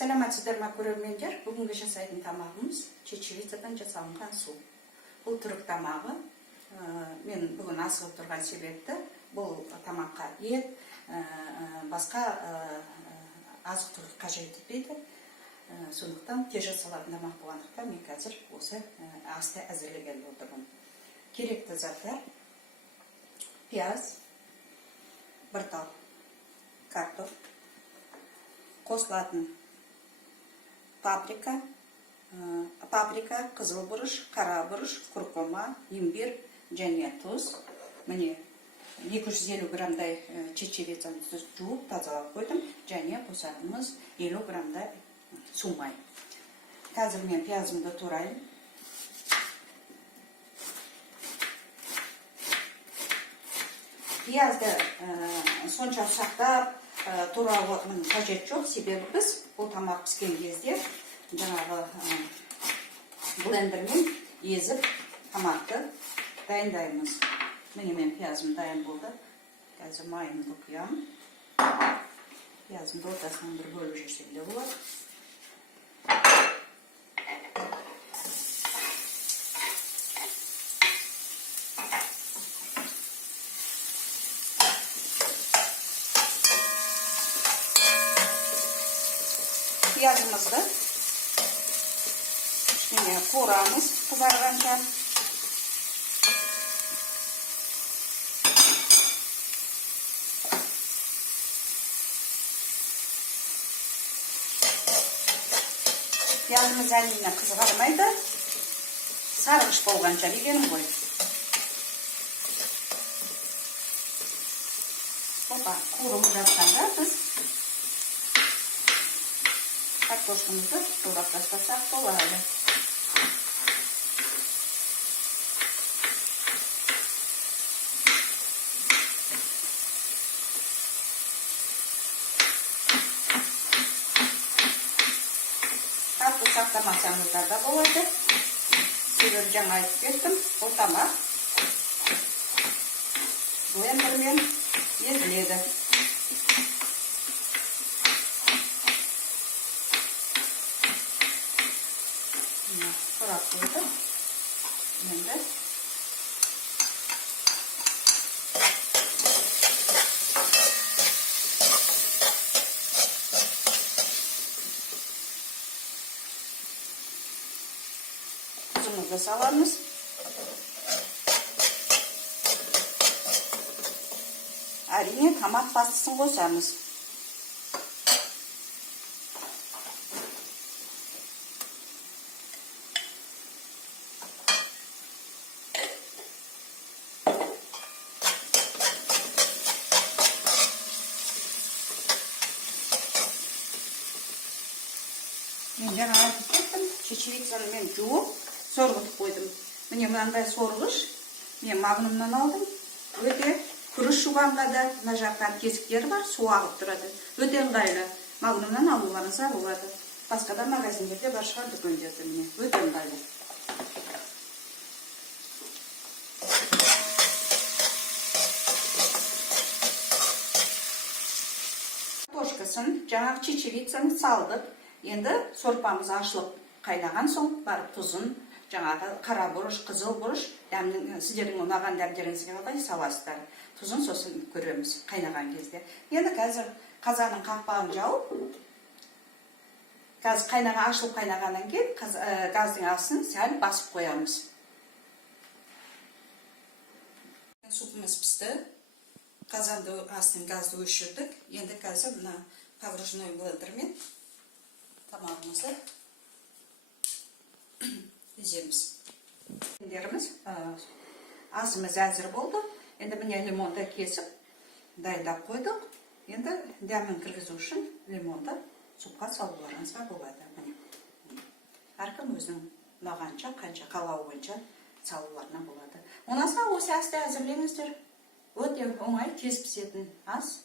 Саламатсыздар ма көрермендер? Бүгінгі жасайтын тамағымыз чечевицадан жасалынған су. Бұл түрік тамағы. Мен бүгін асығып тұрған себепті бұл тамаққа ет, басқа азық-түлік қажет етпейді. Сондықтан тез жасалатын тамақ болғандықтан мен қазір осы асты әзірлегелі отырмын. Керекті заттар: пияз, бір тал картоп, қосылатын паприка, қызыл бұрыш, қара бұрыш, құрқыма, имбир және тұз. Міне 250 грамдай чечевицаны жуып тазалап қойдым, және қосатынымыз 50 грамдай су май. Қазір мен пиязымды турайын. Пиязды сонша ұсақтап турауының қажет жоқ, себебі біз бұл тамақ піскен кезде жаңағы блендермен езіп тамақты дайындаймыз. Міне мен пиязым дайын болды. Қазір майымды құямын. Пиязымды ортасынан бір бөліп жесем де болады. Piyazımızı şimdi koğramız kızarganca. Piyazımız eline kızarmaydı. Sargış bolganca degенім ғой. Опа, қуырылып жатқанда біз картошкамызды турап тастасақ болады. Қатты сақтамасаңыздар да болады. Себебі жаңа айтып кеттім, бұл тамақ блендермен езіледі. Құрап қойдым. Енді тұзымызды саламыз. Әрине тамақ пастысын қосамыз. Мен жаңа айтып кеттім, чечевицаны мен жуып, сорғытып қойдым. Міне мынандай сорғыш мен магнумнан алдым. Өте күріш жуғанға да мына жақтан тесіктері бар, су ағып тұрады. Өте ыңғайлы. Магнумнан алуларыңызға болады. Басқа да магазиндерде бар шығар, дүкендерде міне. Өте ыңғайлы. Картошкасын, жаңағы чечевицаны салдық. Енді сорпамыз ашылып қайнаған соң барып тұзын, жаңағы қара бұрыш, қызыл бұрыш, сіздердің ұнаған дәмдеріңізге қалай саласыздар. Тұзын сосын көреміз қайнаған кезде. Енді қазір қазанның қақпағын жауып, газ ашылып қайнағаннан кейін газдың астын сәл басып қоямыз. Супымыз пісті. Қазанды астын газды өшірдік. Енді қазір мына погружной блендермен тамағымызды еземіз. Асымыз әзір болды. Енді міне лимонды кесіп дайындап қойдық. Енді дәмін кіргізу үшін лимонды супқа салуларыңызға болады. Әркім өзінің ұнағанша, қанша қалауы бойынша салуларына болады. Онан соң осы асты әзірлеңіздер. Өте оңай, тез пісетін ас.